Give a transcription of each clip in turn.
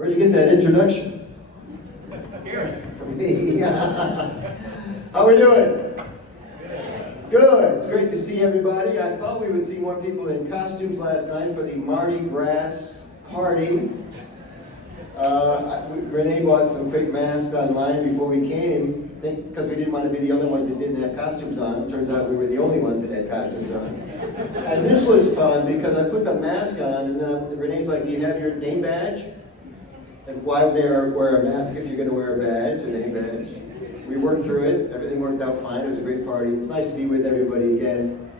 Where'd you get that introduction? Here. From me. How we doing? Good. It's great to see everybody. I thought we would see more people in costumes last night for the Mardi Gras party. Renee bought some quick masks online before we came, because we didn't want to be the only ones that didn't have costumes on. Turns out we were the only ones that had costumes on. And this was fun because I put the mask on, and then Renee's like, "Do you have your name badge?" And why wear a mask if you're going to wear a badge, a name badge? We worked through it. Everything worked out fine. It was a great party. It's nice to be with everybody again.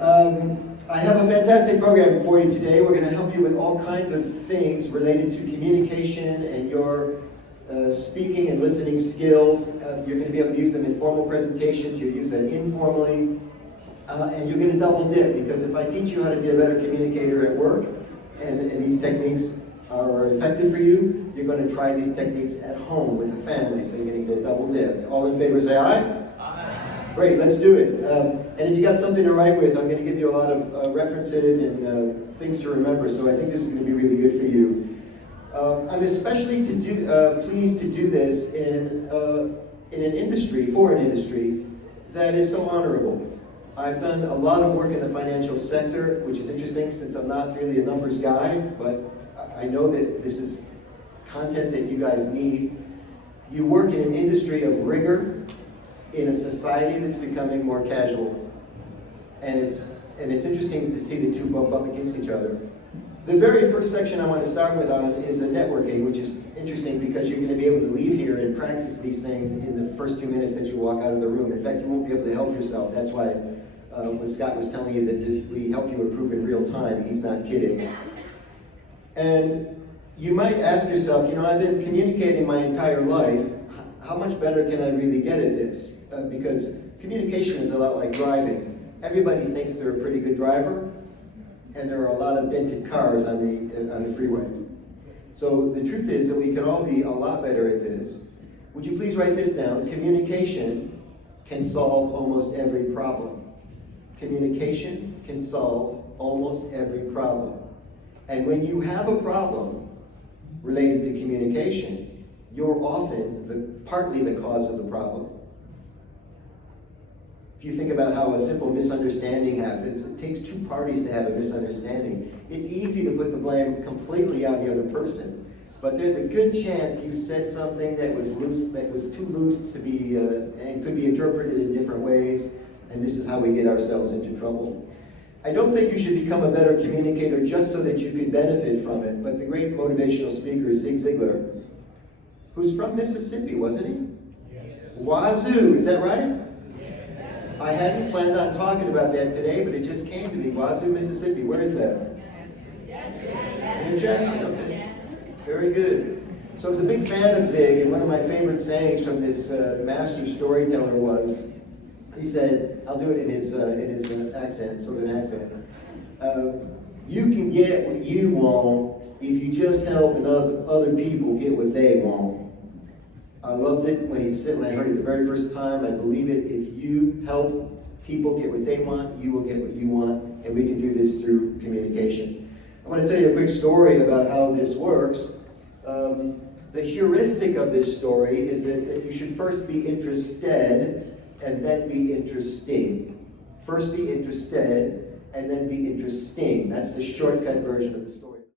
I have a fantastic program for you today. We're going to help you with all kinds of things related to communication and your speaking and listening skills. You're going to be able to use them in formal presentations. You'll use them informally. And you're going to double dip, because if I teach you how to be a better communicator at work, and these techniques are effective for you, you're going to try these techniques at home with the family, so you're going to get a double dip. All in favor say aye? Aye. Great, let's do it. And if you got something to write with, I'm going to give you a lot of references and things to remember, so I think this is going to be really good for you. I'm especially pleased to do this in an industry, for an industry, that is so honorable. I've done a lot of work in the financial sector, which is interesting since I'm not really a numbers guy, but I know that this is content that you guys need. You work in an industry of rigor in a society that's becoming more casual. And it's interesting to see the two bump up against each other. The very first section I want to start with on is networking, which is interesting because you're going to be able to leave here and practice these things in the first 2 minutes that you walk out of the room. In fact, you won't be able to help yourself. That's why when Scott was telling you that we help you improve in real time, he's not kidding. And you might ask yourself, I've been communicating my entire life. How much better can I really get at this? Because communication is a lot like driving. Everybody thinks they're a pretty good driver, and there are a lot of dented cars on the freeway. So the truth is that we can all be a lot better at this. Would you please write this down? Communication can solve almost every problem. Communication can solve almost every problem. And when you have a problem related to communication, you're often partly the cause of the problem. If you think about how a simple misunderstanding happens, it takes two parties to have a misunderstanding. It's easy to put the blame completely on the other person, but there's a good chance you said something that was loose, that was too loose to be, and could be interpreted in different ways, and this is how we get ourselves into trouble. I don't think you should become a better communicator just so that you can benefit from it, but the great motivational speaker, Zig Ziglar, who's from Mississippi, wasn't he? Yes. Wazoo, is that right? Yes. I hadn't planned on talking about that today, but it just came to me. Wazoo, Mississippi, where is that? In Jackson, okay. Very good. So I was a big fan of Zig, and one of my favorite sayings from this master storyteller was, he said, I'll do it in his accent, southern accent. You can get what you want if you just help other people get what they want. I loved it when I heard it the very first time. I believe it. If you help people get what they want, you will get what you want, and we can do this through communication. I want to tell you a quick story about how this works. The heuristic of this story is that you should first be interested and then be interesting. First be interested, and then be interesting. That's the shortcut version of the story.